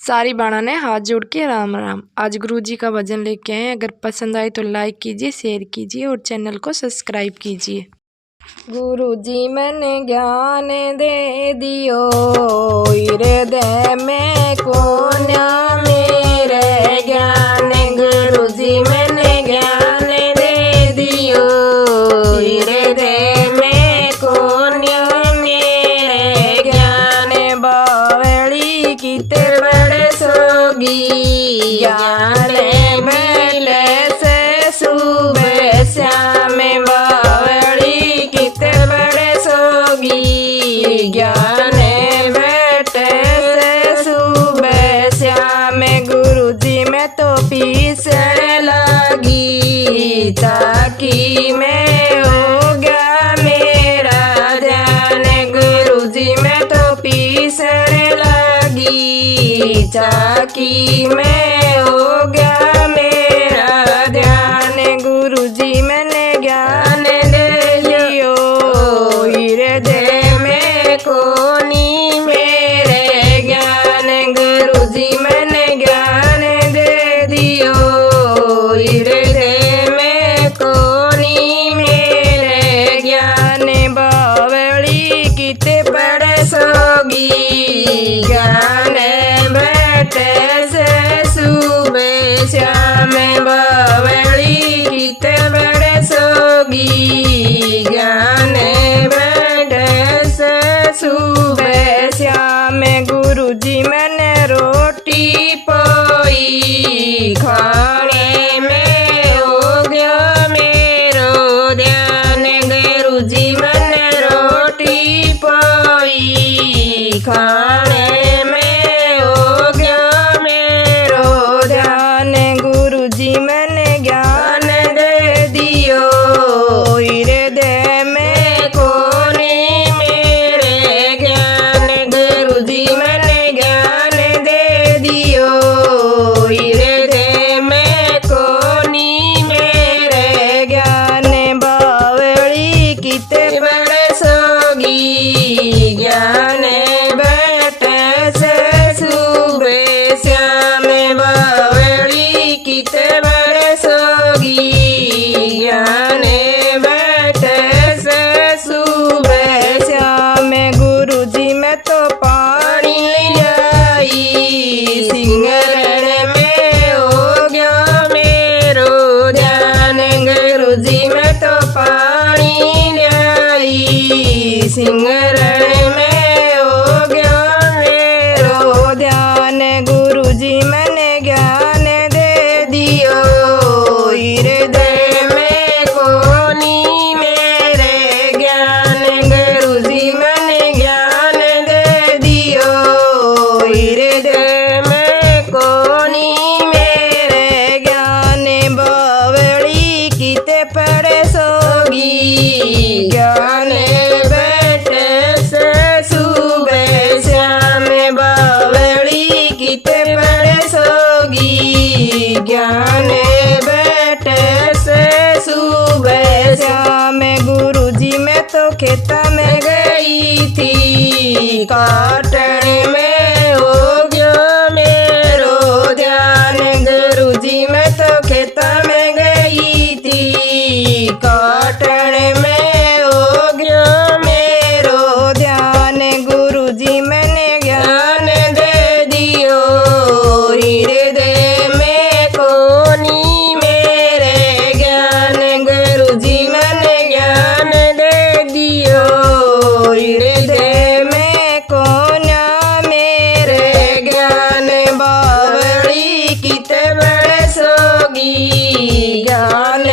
सारी बाणा ने हाथ जोड़ के राम राम। आज गुरु जी का भजन लेके आए। अगर पसंद आए तो लाइक कीजिए, शेयर कीजिए और चैनल को सब्सक्राइब कीजिए। गुरु जी मैंने ज्ञान दे दियो, हृदय में कोन्या मेरे ज्ञान। गुरु जी मैंने ज्ञान दे दियो, हृदय में कोन्या मेरे ज्ञान। बावली किते बड़े सोगी, ज्ञान मिले से सुबह श्याम। बावली किते बड़े सोगी, ज्ञान बैठे से सुबह श्याम। गुरु जी में तो पीस लगी, ताकि मैं हो गया मेरा ध्यान। गुरु जी में तो पीस लगी, ताकि मैं हो गया मेरा ध्यान। गुरु जी मैंने ज्ञान दे लियो, हृदय में कोनी मेरे ज्ञान। गुरु जी मैंने ज्ञान दे दियो, हृदय में कोनी मेरे ज्ञान। बावली किते बड़े सोगी, ज्ञान बैठे से सुबह श्याम। बावली किते बड़े सोगी, ज्ञान बैठे से सुबह श्याम। गुरु जी मैंने रोटी पोई, खाने में हो गया मेरो ध्यान। गुरु जी मैंने रोटी पोई, खाने में हो गया मेरो ध्यान। गुरु जी मैंने ज्ञान दे दियो, हृदय में कोनी मेरे ज्ञान। गुरु जी मैंने ज्ञान दे दियो, हृदय में कोनी मेरे ज्ञान। बावली किते बड़े सोगी, ज्ञान बैठे से सुबह श्याम। बावली किते बड़े सोगी, ज्ञान बैठे से सुबह श्याम। गुरु जी में तो पानी लाई, सिंगरण में हो गया मेरो ध्यान। गुरु जी में तो पानी लाई, सिंगरण में हो गया मेरो ध्यान। गुरु जी मैंने ज्ञान दे दियो, हृदय में कोनी मेरे ज्ञान। गुरु जी मैंने ज्ञान दे दियो, हृदय में कोनी मेरे ज्ञान। बावली किते पड़े सोगी, ज्ञान बैठे से सुबह श्याम। बावली किते पड़े सोगी, ज्ञान बैठे से सुबह श्याम। गुरु जी मैं तो खेता में गई थी, काटने में हो गया मेरो ध्यान। गुरु जी मैं तो खेता में गई थी, काटने में हो गया मेरो ध्यान। गुरु जी मैंने ज्ञान दे दियो, हृदय में कोनी मेरे ज्ञान। गुरु जी मैंने ज्ञान दे दियो, हृदय में कोन्या मेरे ज्ञान। बावली किते बड़े सोगी, ज्ञान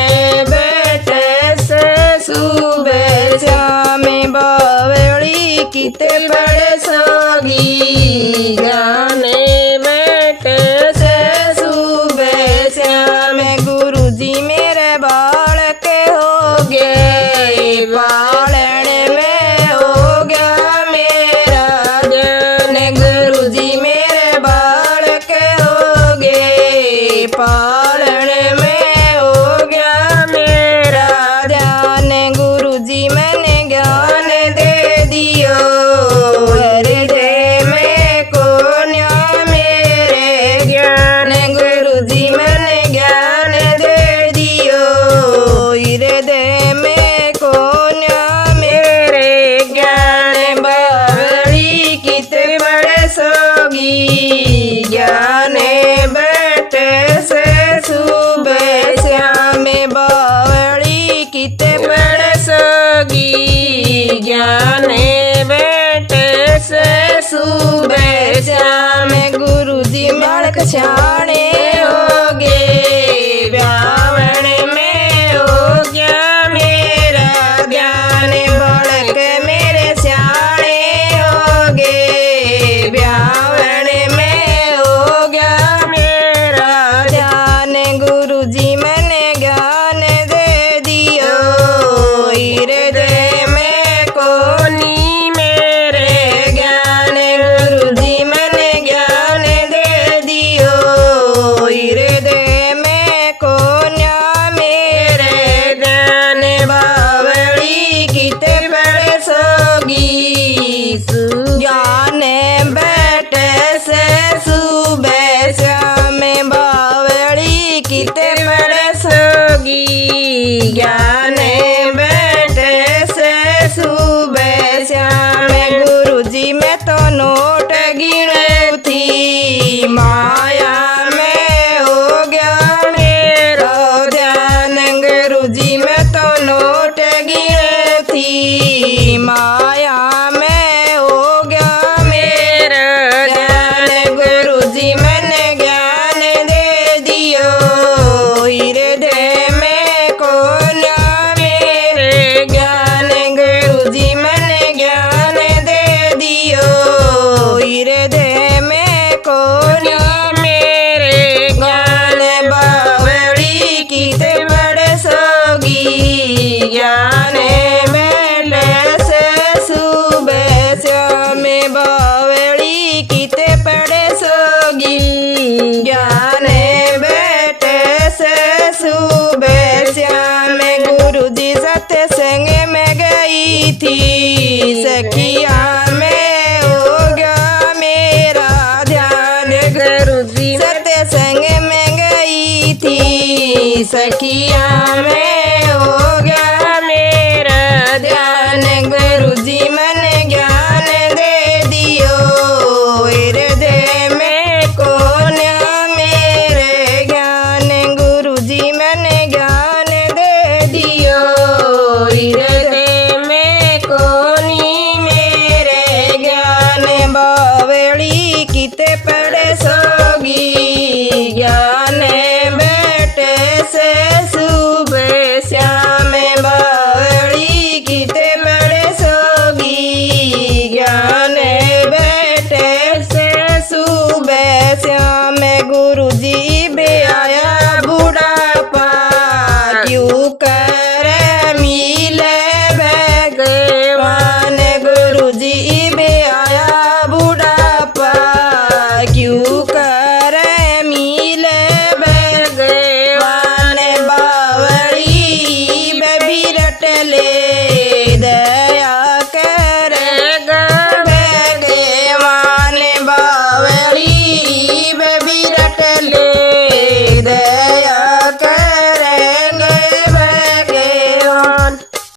बैठे से सुबह श्याम। बावली किते बड़े सोगी, ज्ञान बैठे से सुबह श्याम। गुरु जी मेरे बालक हो गए, पालन में हो गया मेरा ध्यान। गुरु जी मेरे बालक हो गए, पालन में हो गया मेरा ध्यान। गुरु जी मैंने ज्ञान दे दियो, हृदय में कोन्या मेरे ज्ञान बैठे से सुबह श्याम बावली किते पढ़ सोगी ज्ञान बैठे से सुबह श्याम गुरु जी बालक छाणे होगे ब्राह्मण में हो गया मेरा ज्ञान बालक मेरे श्याणे होगे ब्राह्मण में हो गया मेरा ज्ञान गुरु जी मैंने ज्ञान दे दियो हृदय में कोनी मेरे ज्ञान गुरु जी मैंने ज्ञान दे दियो हृदय में कोन्या मेरे ज्ञान बावली किते पढ़ सोगी ज्ञान बैठे से सुबह श्याम बावली किते पढ़ सोगी ज्ञान बैठे से सुबह श्याम गुरु जी मैं तो नोट गिनू थी माया में हो गया मेरा ध्यान गुरु जी मैं तो नोट गिनू थी माया में हो गया मेरा ध्यान गुरु जी मैंने ज्ञान दे दियो हृदय में कोन्या मेरे ज्ञान गुरु जी मैंने ज्ञान दे दियो हृदय में कोन्या मेरे ज्ञान बावली किते पढ़ सोगी ज्ञान बैठे से सुबह श्याम बावली किते पढ़ सोगी ज्ञान बैठे से सुबह श्याम गुरु जी सत्संग में गई थी सखिया में हो गया मेरा ध्यान गुरु जी सत्संग में गई थी सखिया